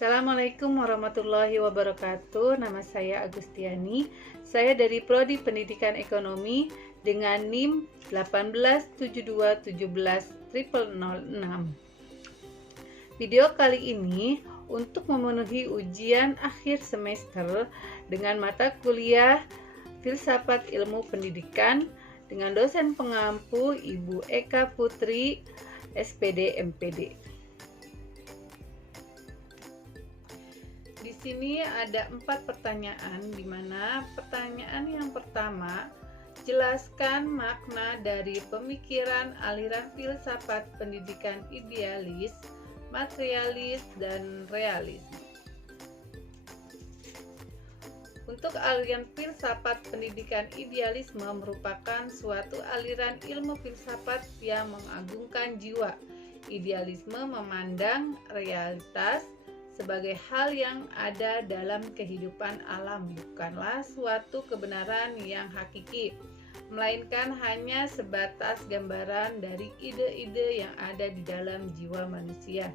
Assalamualaikum warahmatullahi wabarakatuh. Nama saya Agustiani. Saya dari Prodi Pendidikan Ekonomi dengan NIM 187217006. Video kali ini untuk memenuhi ujian akhir semester dengan mata kuliah Filsafat Ilmu Pendidikan dengan dosen pengampu Ibu Eka Putri, SPD MPD. Di sini ada 4 pertanyaan, di mana pertanyaan yang pertama, jelaskan makna dari pemikiran aliran filsafat pendidikan idealis, materialis, dan realisme. Untuk aliran filsafat pendidikan idealisme merupakan suatu aliran ilmu filsafat yang mengagungkan jiwa. Idealisme memandang realitas sebagai hal yang ada dalam kehidupan alam, bukanlah suatu kebenaran yang hakiki, melainkan hanya sebatas gambaran dari ide-ide yang ada di dalam jiwa manusia.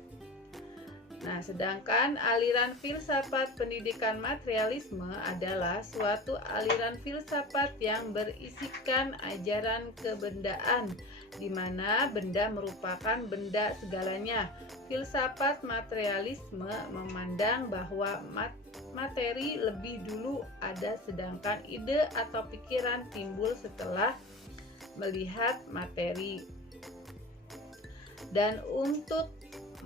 Nah, sedangkan aliran filsafat pendidikan materialisme adalah suatu aliran filsafat yang berisikan ajaran kebendaan, di mana benda merupakan benda segalanya. Filsafat materialisme memandang bahwa materi lebih dulu ada, sedangkan ide atau pikiran timbul setelah melihat materi. Dan untuk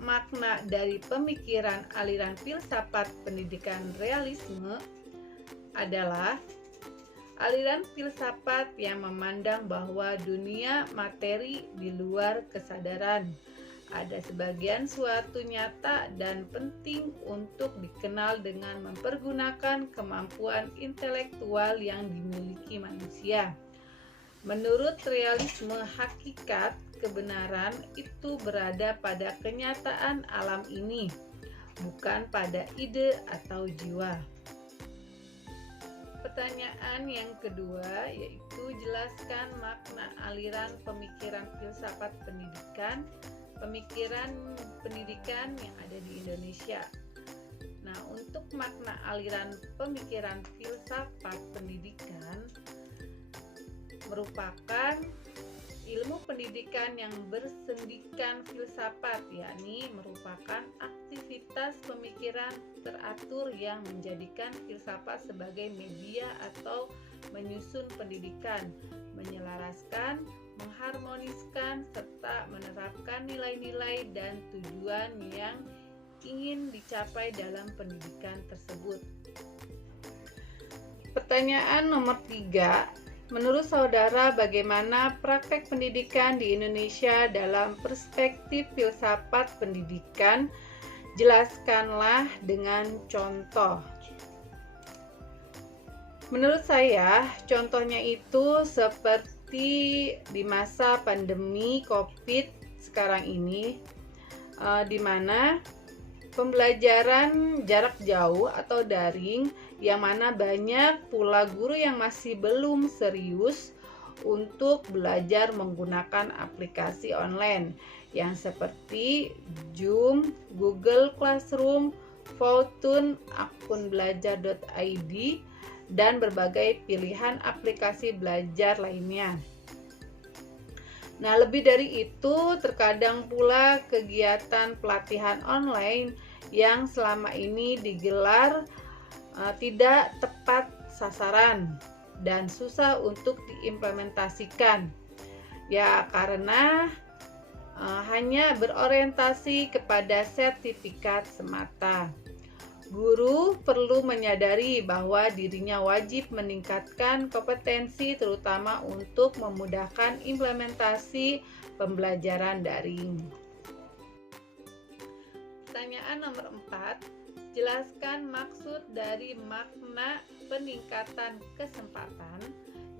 makna dari pemikiran aliran filsafat pendidikan realisme adalah aliran filsafat yang memandang bahwa dunia materi di luar kesadaran. Ada sebagian suatu nyata dan penting untuk dikenal dengan mempergunakan kemampuan intelektual yang dimiliki manusia. Menurut realisme, hakikat kebenaran itu berada pada kenyataan alam ini, bukan pada ide atau jiwa. Pertanyaan yang kedua yaitu jelaskan makna aliran pemikiran filsafat pemikiran pendidikan yang ada di Indonesia. Nah, untuk makna aliran pemikiran filsafat pendidikan merupakan ilmu pendidikan yang bersendikan filsafat, yakni merupakan aktivitas pemikiran teratur yang menjadikan filsafat sebagai media atau menyusun pendidikan, menyelaraskan, mengharmoniskan, serta menerapkan nilai-nilai dan tujuan yang ingin dicapai dalam pendidikan tersebut. Pertanyaan nomor 3. Menurut saudara, bagaimana praktek pendidikan di Indonesia dalam perspektif filsafat pendidikan? Jelaskanlah dengan contoh. Menurut saya, contohnya itu seperti di masa pandemi COVID sekarang ini, di mana pembelajaran jarak jauh atau daring, yang mana banyak pula guru yang masih belum serius untuk belajar menggunakan aplikasi online yang seperti Zoom, Google Classroom, Foutun, akun belajar.id, dan berbagai pilihan aplikasi belajar lainnya. Nah, lebih dari itu, terkadang pula kegiatan pelatihan online yang selama ini digelar tidak tepat sasaran dan susah untuk diimplementasikan. Ya, karena hanya berorientasi kepada sertifikat semata. Guru perlu menyadari bahwa dirinya wajib meningkatkan kompetensi, terutama untuk memudahkan implementasi pembelajaran daring. Pertanyaan nomor 4. Jelaskan maksud dari makna peningkatan kesempatan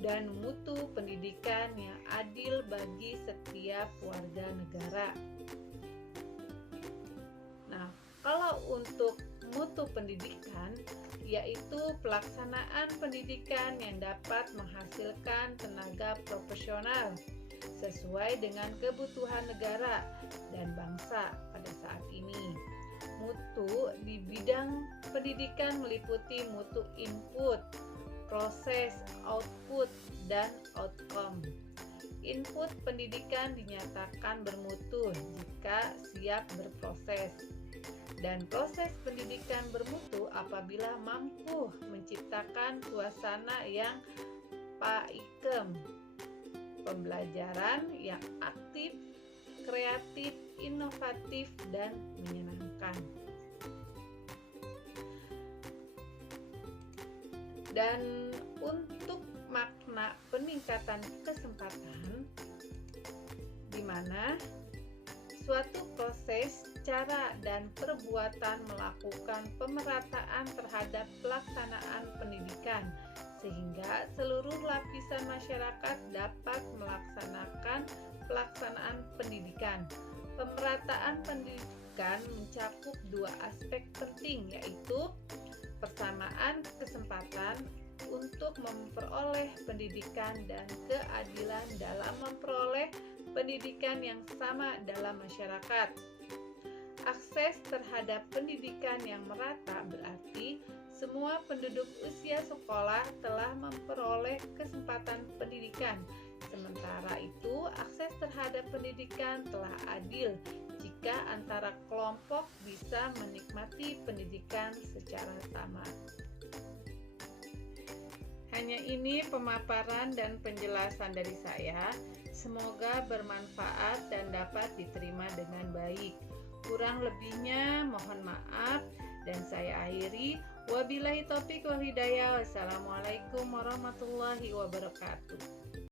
dan mutu pendidikan yang adil bagi setiap warga negara. Nah, kalau untuk mutu pendidikan, yaitu pelaksanaan pendidikan yang dapat menghasilkan tenaga profesional sesuai dengan kebutuhan negara dan bangsa pada saat ini. Mutu Pendidikan meliputi mutu input, proses, output, dan outcome. Input pendidikan dinyatakan bermutu jika siap berproses, dan proses pendidikan bermutu apabila mampu menciptakan suasana yang paikem, pembelajaran yang aktif, kreatif, inovatif, dan menyenangkan. Dan untuk makna peningkatan kesempatan, di mana suatu proses, cara, dan perbuatan melakukan pemerataan terhadap pelaksanaan pendidikan, sehingga seluruh lapisan masyarakat dapat melaksanakan pelaksanaan pendidikan. Pemerataan pendidikan mencakup dua aspek penting, yaitu persamaan kesempatan untuk memperoleh pendidikan dan keadilan dalam memperoleh pendidikan yang sama dalam masyarakat. Akses terhadap pendidikan yang merata berarti semua penduduk usia sekolah telah memperoleh kesempatan pendidikan. Sementara itu, akses terhadap pendidikan telah adil jika antara kelompok bisa menikmati pendidikan secara sama. Hanya ini pemaparan dan penjelasan dari saya. Semoga bermanfaat dan dapat diterima dengan baik. Kurang lebihnya mohon maaf, dan saya akhiri. Wabillahi taufiq wal hidayah. Wassalamualaikum warahmatullahi wabarakatuh.